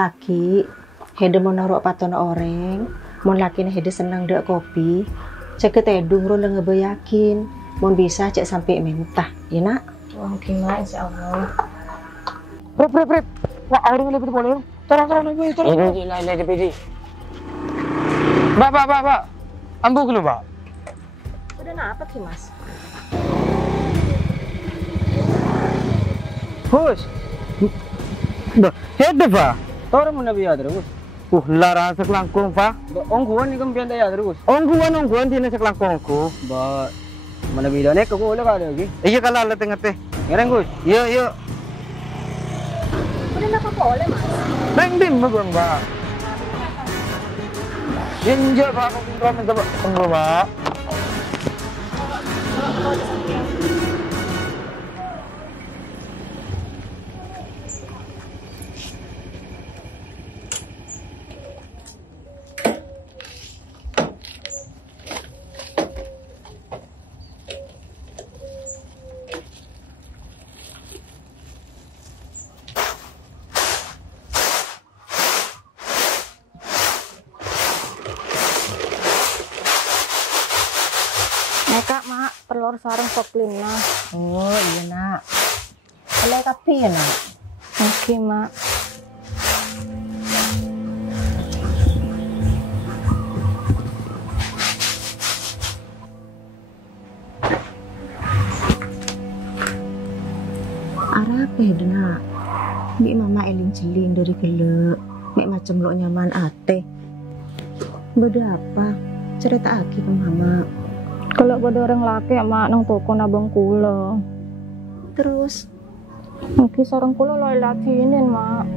Pagi, hede mau naruh patono orang, mau laki nih hede senang dek kopi, cek ketedung ro ngebeyakin, mau bisa cek sampai mentah, ya nak? Mungkin lah, insya Allah. Rep. Wah, air ini lebih boleh. Terang lagi, terang. Ini lain lebih. Pak. Ambu dulu, Pak. Udah apa sih, Mas? Hus. Dah, hede, Pak. Orang mana biar terus. Larang sekelangkung, Pak. Ongguan ni kan biar dia terus. Ongguan dia nak sekelangkungku. Ba, mana biar ni kau boleh kau lagi. Iya kalau ada tengah teh. Ngereng Gus. Iya. Udah apa boleh, Mas? Neng dim bagus, Pak. Injak Pak, kau minta Pak. Kak, mak, telur sarang soklin lah. Oh iya nak, kalau kapi ya nak? Oke, mak. Arah apa ya nak? Bik mama eling celing dari gelek, mek macam lo nyaman ate. Beda apa? Cerita aki ke mama. Kalau ada orang laki, mak, nang toko nabang kula. Terus, Mungkin sarang kula lo latinin, mak.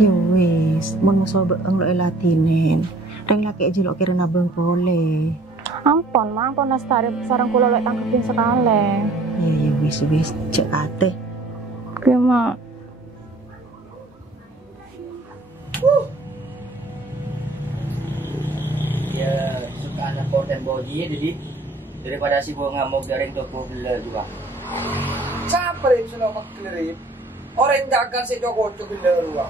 ya wis, mon muso beeng lo latinen. Reng laki aja lo kira nabang boleh. Ampun, mak, ampun nastari sarang kula lo tangkepin sekali. Ya wis, cek ate. Oke, mak. Ya suka anak konten boji jadi daripada si buah ngamuk garing toko gila juga. Siapa yang sudah maklerip? Orang yang akan saya kocok gila juga.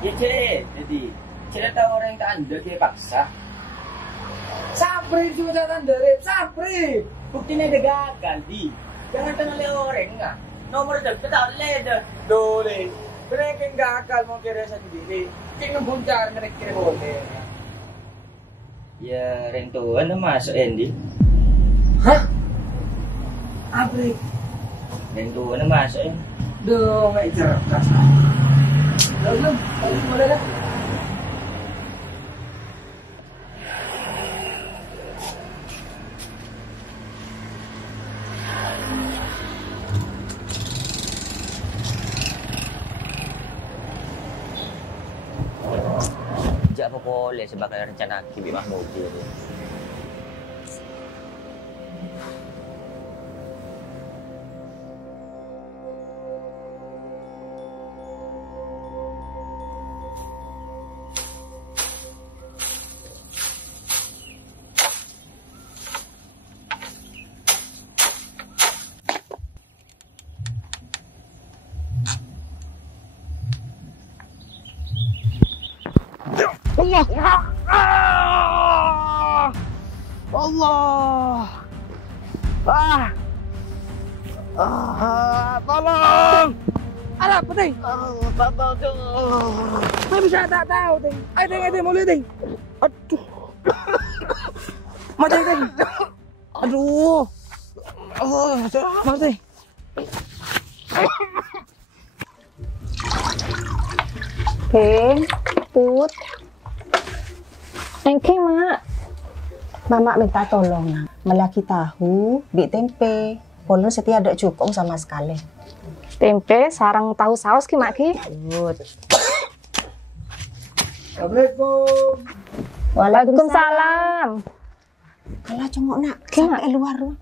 Ya jadi cerita orang yang tak anda dia paksa. Sapri juga tanda rip, Sapri. Buktinya dia gagal di. Jangan tengah le orang nggak. Nomor jam kita le Dole. Mereka yang gagal mau kira sendiri. Kaya ngebuncar kira boleh. Ya rentuan masuk Andy. Hah? Apri? Rentuan masuk ya. Duh, nggak cerdas. Belum, boleh dah. Jak apa boleh sebagai rencana Kibi Mahmud dia. Allah. Tolong. Ada apa, Ting? Tak tahu tu. Saya bisa tak tahu, Ting. Ayo, Ting, mulai, Ting. Aduh. Macam Ting. Aduh. Mati. Oke, Put. Oke, mak. Mama minta tolong nak, melaki tahu, bik tempe. Polon setia ada cukup sama sekali. Tempe, sarang tahu saus ki, mak ki. Good. Assalamualaikum. Waalaikumsalam. Alah cuma nak, Kena. sampai luar ruang.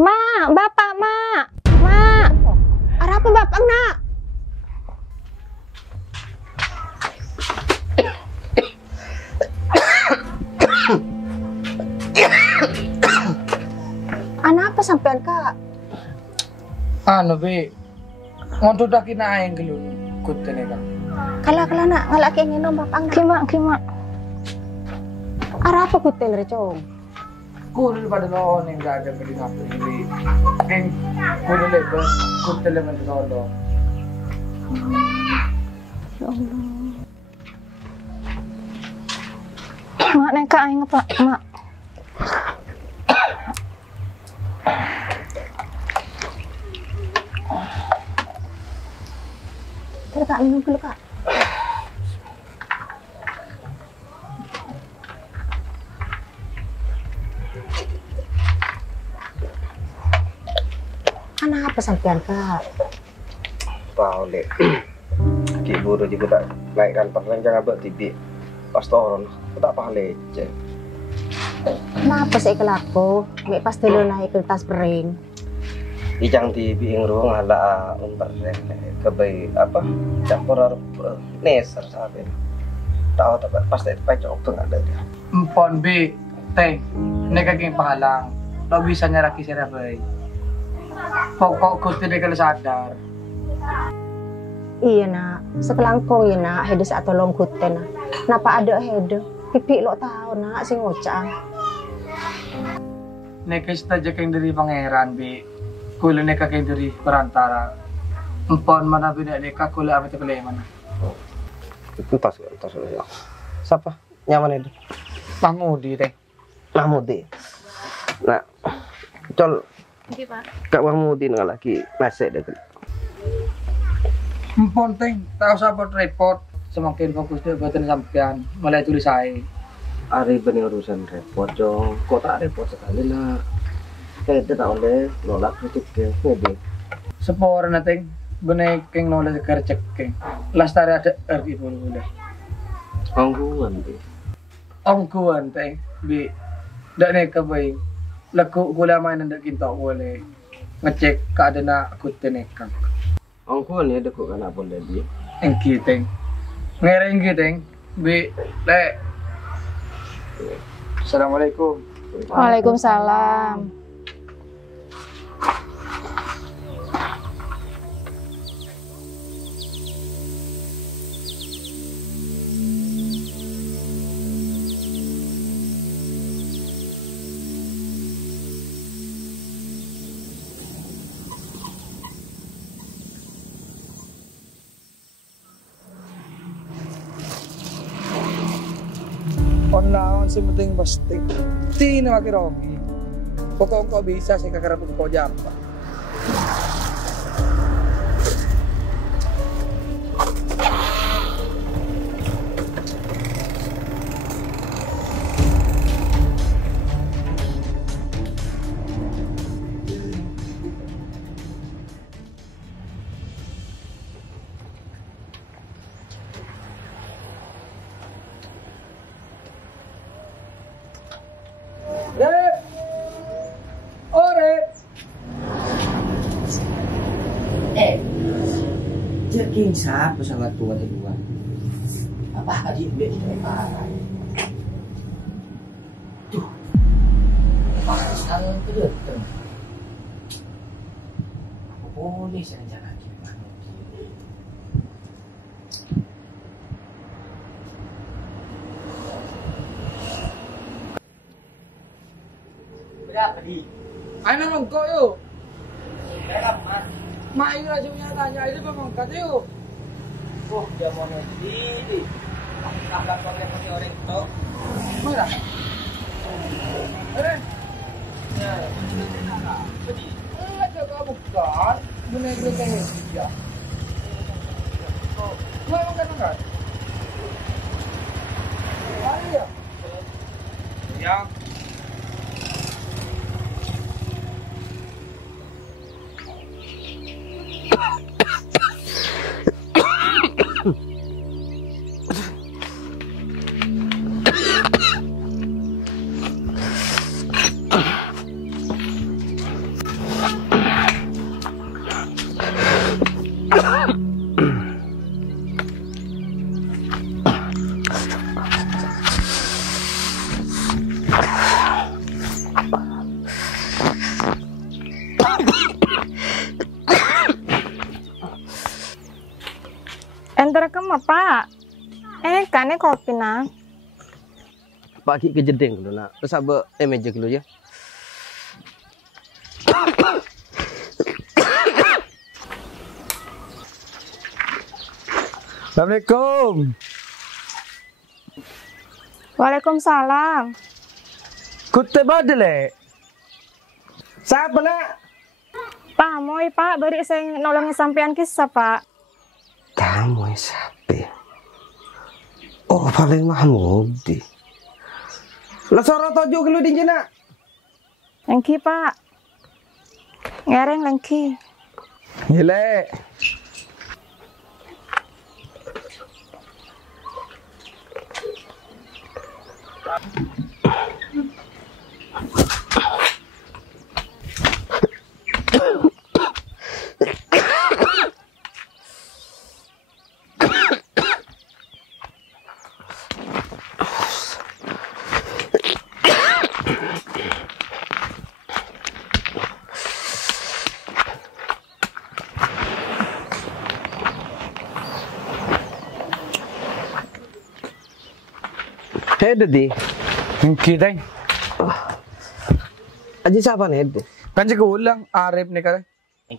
Mak, bapak, mak. Mak. Arah apa bapak nak? Anak apa sampean kak? Anu be, ngonto dah kina aing gelun kutene kan. Kalau nak ngalak yang ngenom bapang nak. Kima. Ara apa kutel recong? Kulul pada loon yang gak ada beli ngapain be. Keng kulul lebar, kutel lebar tolong. Ya Allah. Mak neka aing apa? Mak. Kak minum dulu kak. Kenapa sampean kak? Tahu deh. Ki buru juga tak naikkan perlenjang abad tibi. Pas turun, tak paham leceh. Kenapa sih kelaku? Mek pas dulu naik kertas bering. Ijang tibi ing ruang ala umper kebai apa campur neser saben. Tahu tak pas itu pecok tuh nggak ada dia. Empon be, teh, neka keng pahalang. Lo bisa nyaraki sira bay. Pokok kutene kalau sadar. Iya nak, sekelangkong ya nak, hede saat tolong kuten nak. Napa ada hede? Pipi lo tahu nak, sing ngocang. Neka saja keng dari pangeran be. Kulo neka keng dari perantara. Empon mana beda neka kulo apa tu mana? Entas ya. Siapa? Nyaman itu? Mahmudi teh. Mahmudi. Nah, col. Oke, Pak. Kak Mahmudi nggak lagi nasib deh. Empon teh, tahu siapa repot. Semakin fokus dia buatan sampean, mulai tulis saya. Ari bener urusan repot jong. Kok tak repot sekali lah. Kayak tak oleh nolak kritik ke hobi. Sepor nateng, bener keng nolak kercek keng. Lastari ada RI pun udah. Angguan deh. Ongkuan teh, bi. Dak neka bayi. Laku gula mainan dak kinta boleh ngecek keadaan aku tenekang. Angguan ya dekuk kan apa lagi? Engki teng. Ngereng teng. Bi, le. Assalamualaikum. Waalaikumsalam. Online sih penting pasti. Tina makin rogi. Pokok kok bisa sih kakak rapi kok jampa. Rep! Oh, Rep! Jadi siapa sangat tua di luar? Apa adik dia tidak parah? Tuh, parah sekali kedua. Boleh saya jalan gimana? Berapa di? Ayo memang kok yuk. Berapa mas? Mak ini aja punya tanya ini memang kata yuk. Oh, dia mau nanti. Agak boleh pakai orang itu. Mana? Ya, sedih. Ada kamu kan? Bener bener kamu ya. Memang kan? Ayo ya. Ya. Sebentar kamu Pak. Kane kopi nah. Pak Ki kejedeng dulu nak. Terus apa meja dulu ya. Assalamualaikum. Waalaikumsalam. Kutte badle. Siapa nak? Pak, moy Pak, beri saya nolongin sampean kisah Pak. Kamu siapa? Oh, paling Mahmudi. Lah soro tojo kelu dinjena. Lengki Pak. Ngereng lengki. Gile. Hede di. Kita Aji siapa nih hede? kan cek ulang Arif nih kan.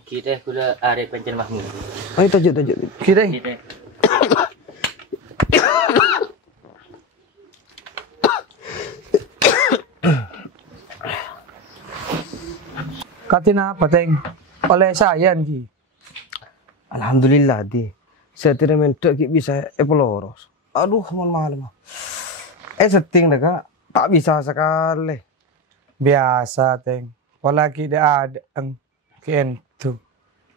Kita kuda Arif Pencen Mahmud. Ayo tajuk. Kita Kita katina apa teng? Oleh saya ki. Alhamdulillah di. Saya tidak mentok ki bisa epeloros. Aduh, mohon maaf. Setting dah kak. Tak bisa sekali. Biasa teng. Pola kita ada ang kentu.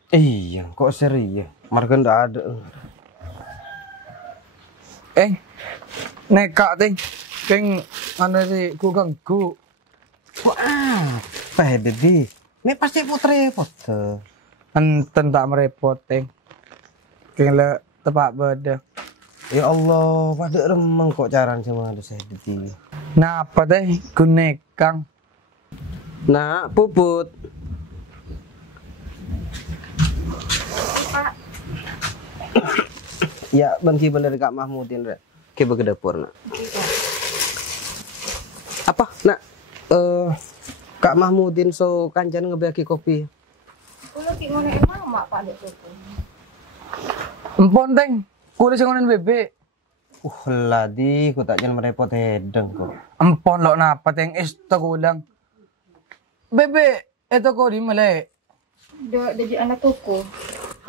Iya, kok serius? Marga ndak ada. Neka teng. Keng anu si ku ganggu. Wah, apa hede di? Ini pasti repot. Enten tak merepot teng. Keng le tepak beda. Ya Allah, pada remeng kok caran sama ada saya di. Nah apa teh? Ku nekang. Nah, puput. Ya, bangki bener Kak Mahmudin rek. Ke dapur nak. Apa? Nak, Kak Mahmudin so kancan ngebagi kopi. Kulo ki ngene emang mak Pak Dek tuku. Empon teng. Kulo sing ngonen bebek. Lah di, ku tak jangan merepot hedeng kok. Empon lo napa teng to kulang. Bebek eto ko di male. Deji anak tuku.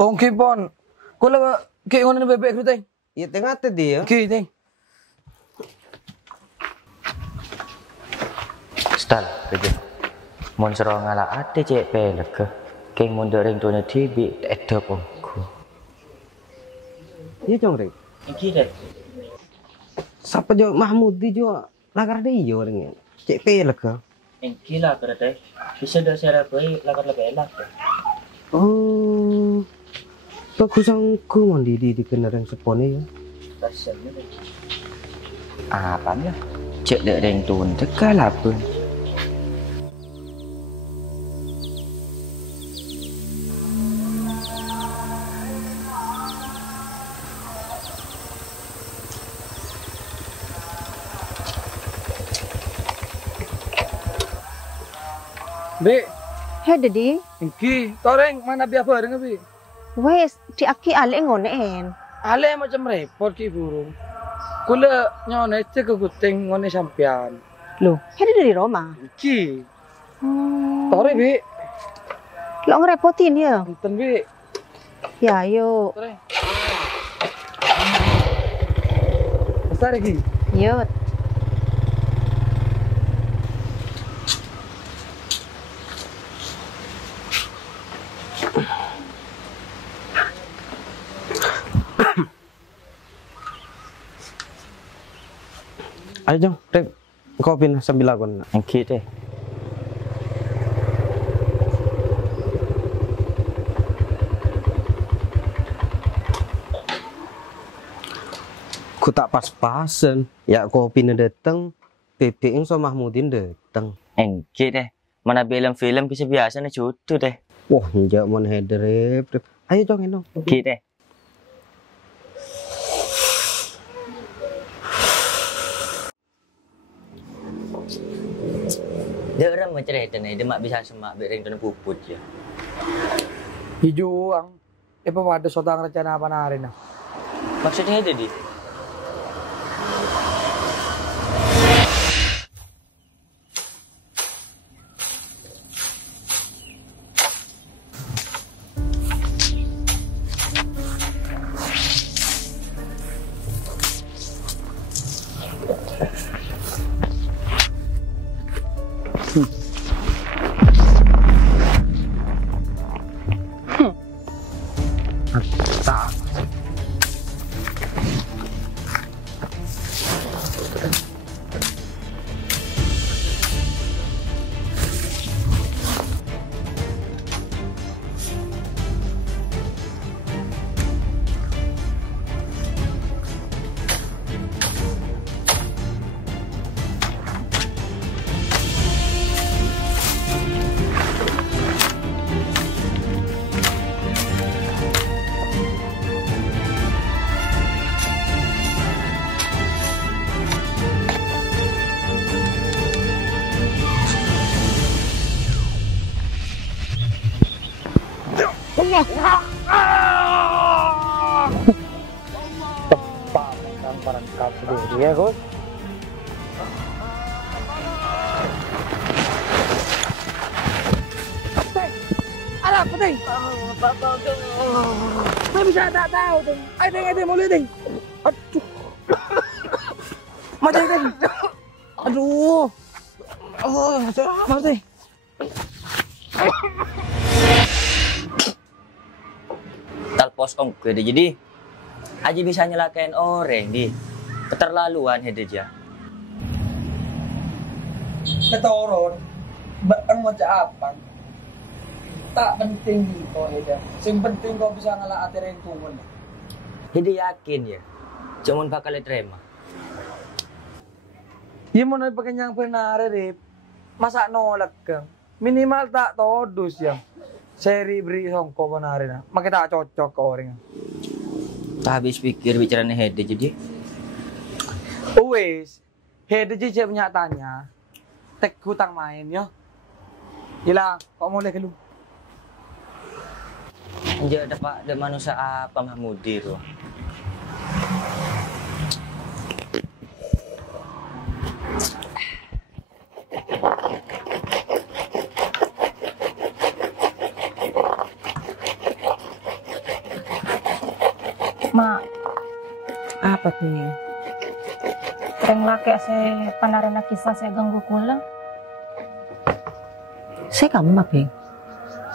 Ongki pon. Kulo ki ngonen bebek ku teng. Iya tengah tadi ya. Ki teng. Stal, kerja. Mun sero ngala ate cek pelek ke. Keng mun dereng tu nanti bi ada pongku. Iya cong rek. Kita Siapa jo Mahmudi jo lagar dia jo dengan cek pelek ke. Kila kereta. Bisa dah saya rapi lagar lebih elak. Oh, bagus angku mandi di kendaraan sepone ya. Rasanya deh. Apa ya? Cek dereng tu tegak pun. Be, Hede di. ki toreng mana biar bareng bi. Wes, di aki ale ngone en. Ale macam repot ki burung. Kula nyone cek ke guteng ngone sampean. Loh, Hede dari Roma. Ki, Hmm. tore bi, Lo ngerepotin ya? enten bi. Ya, yuk. Tore. Besar ki. Yuk. Ayo jong, rek kopi nah, sambil lakukan. Kita. Ku tak pas-pasen. Ya kopi na dateng, bebek yang so Mahmudin dateng. Kita. Mana film-film kisah biasa nih cutu deh. Wah, njak mon header. Ayo jong, Kita. Dia orang mencerita nih, dia mak bisa semak bering tuan puput ya. Hijuang. Pa pada sotang rencana apa nari na? Maksudnya itu di. Tepat gambaran kau sendiri ya, Gus. Alah, Putih. Saya bisa tak tahu tuh. Ayo, mulai deh. Aduh. Mati deh. Aduh. Oh, mati. Talpos ongke deh jadi. Aji bisa nyelakain orang di. Keterlaluan hedeja. Ketoron. Ang mau apa? Tak penting kau heda. Sing penting kau bisa ngalah hati yang tumun. Hede yakin ya. Cuman bakal terima. Ya mau naik pakai yang benar Rip. Masa nolak kang? Minimal tak todus yang. Seri beri songko benarin. Makin tak cocok ke orang. Tak habis pikir bicaranya hede jadi. Wes, hede jadi nyatanya. Tek hutang main ya. Gila, kok mulai ke lu? Anjir ada manusia apa Mahmudi tuh. Mak, Apa tuh? Reng laki saya panarena kisah saya ganggu kula. Saya kamu mah, Beng.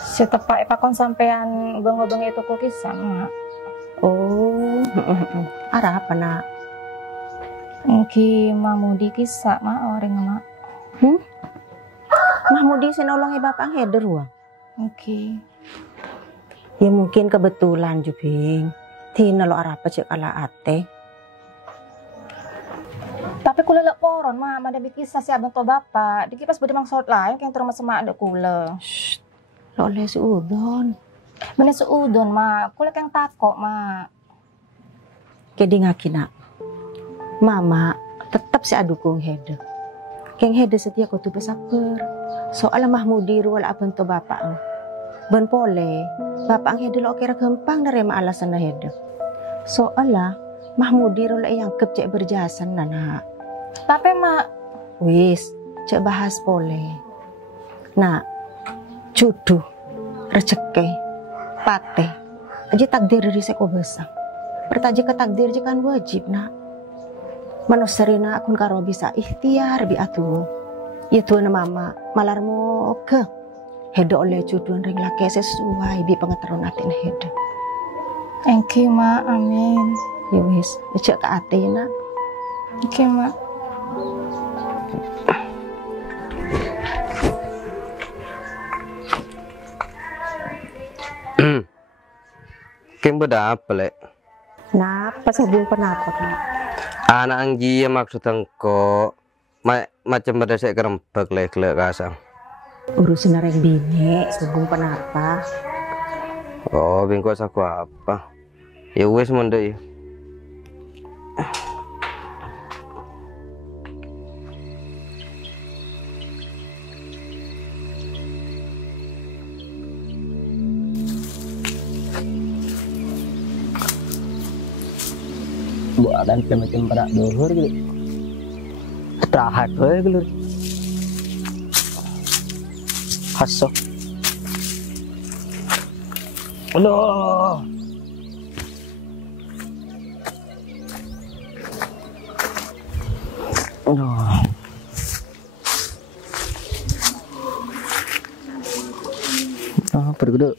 Si tepak pakon sampean bengo-bengo itu ku kisah, Mak. Oh, arah apa nak? Engki mamudi kisah, Mak, orang Mak. Mahmudi senolongi bapak heder wah. Engki. Ya mungkin kebetulan Jubing. Tina lo arah apa cek ala ate. Tapi kula lek poron, Mak, ada kisah si abang to bapak. Dikipas beda maksud lain yang terima sama ada kula. Lo oleh seudon. Bener seudon, Mak. Kula yang takok, Mak. Kedi ngaki nak. Mama tetap si adukung hede. Keng hede setia kau tu pesaper. Soal Mahmudi ruwal abang to bapak. Ben pole, bapak hede lo kira gampang nerima alasan na hede. Soalnya Mahmudi ruwal yang kep cek berjasa nana. Tapi, Mak, Wis, cek bahas pole. Nah, cudu, rezeki, pate, aja takdir dari seko besar. Pertaja ke takdir kan wajib nak. Manusarina akun karo bisa ikhtiar bi atu. Itu na mama malarmu ke hedo oleh cuduan ring laki sesuai bi pengetahuan atin hedo. engki, Mak, amin. Ya wis, cek ke ate nak. Engki, Mak. Keng beda apa lek? Nah, pas hubung penakut nak. Anak angji maksud engko macam pada saya kerempek lek kasang. Urusin areng bini, hubung penapa? Oh, bingko aku apa? Ya wes monde ya. dan macam berak dohur gitu. Istirahat wae gitu. Hasso. Aduh. Aduh. Pergi.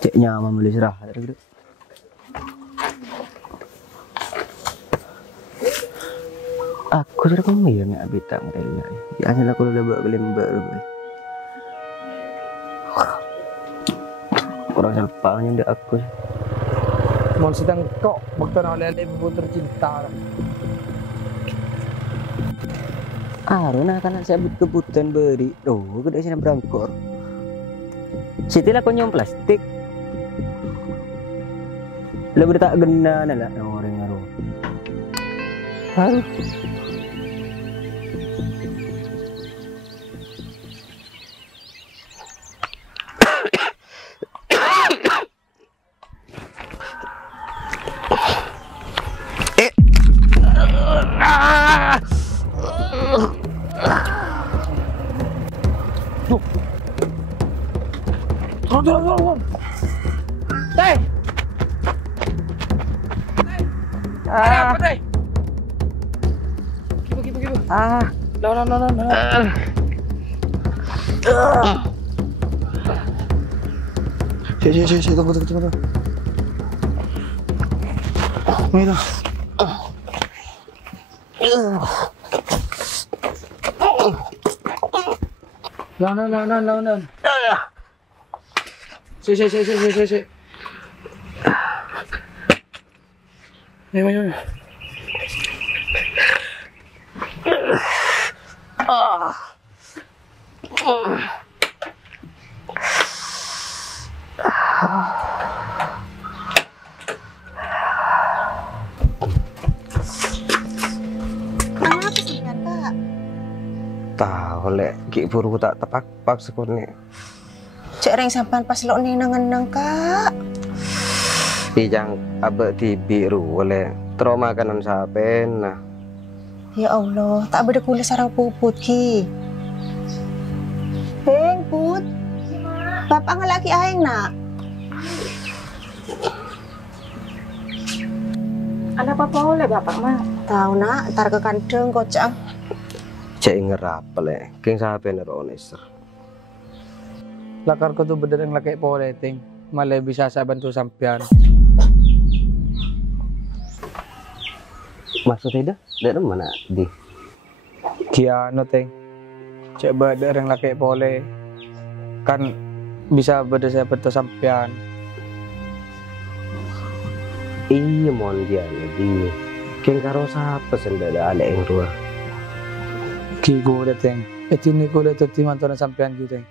Cek nyaman boleh istirahat gitu. Aku sudah kami yang abitang rela. Ya hanya aku udah bawa kelimbar. Orang selpanya ndak aku. Mau sedang kok bakal oleh ibu tercinta. Aruna kan saya buat kebutuhan beri. Oh, gede sini berangkor. Sitilah konyol plastik. Lebih tak gena nala orang ngaruh. Haru. Turun. Teh. Ada apa, Teh? Kibu. No. Tunggu. Mira. No. Sí. Ayo. Apa sampean, Kak? Tahu lek ki buru tak tepak sekone. Cek reng sampean pas lo nih nang Kak. Pijang abek tibi ru oleh trauma kanan sapen nah. Ya Allah, tak beda kula sarang puput ki. Heng put. Bapak ngelaki aing nak. Ada apa-apa oleh bapak mah? Tahu nak, ntar ke kandeng kocang. Cek ngerap le, king sapen ro oneser. Lakar ko tuh bener yang laki poleting, malah bisa saya bantu sampean. Maksudnya dah? Dari mana di? Kiano teng, cek bener yang laki pole, kan bisa bener saya bantu sampean. Iya mon dia lagi. King karo sapa sendada ale yang tua. Ki gue teng, ini gue tuh timan tuh sampean gitu teng.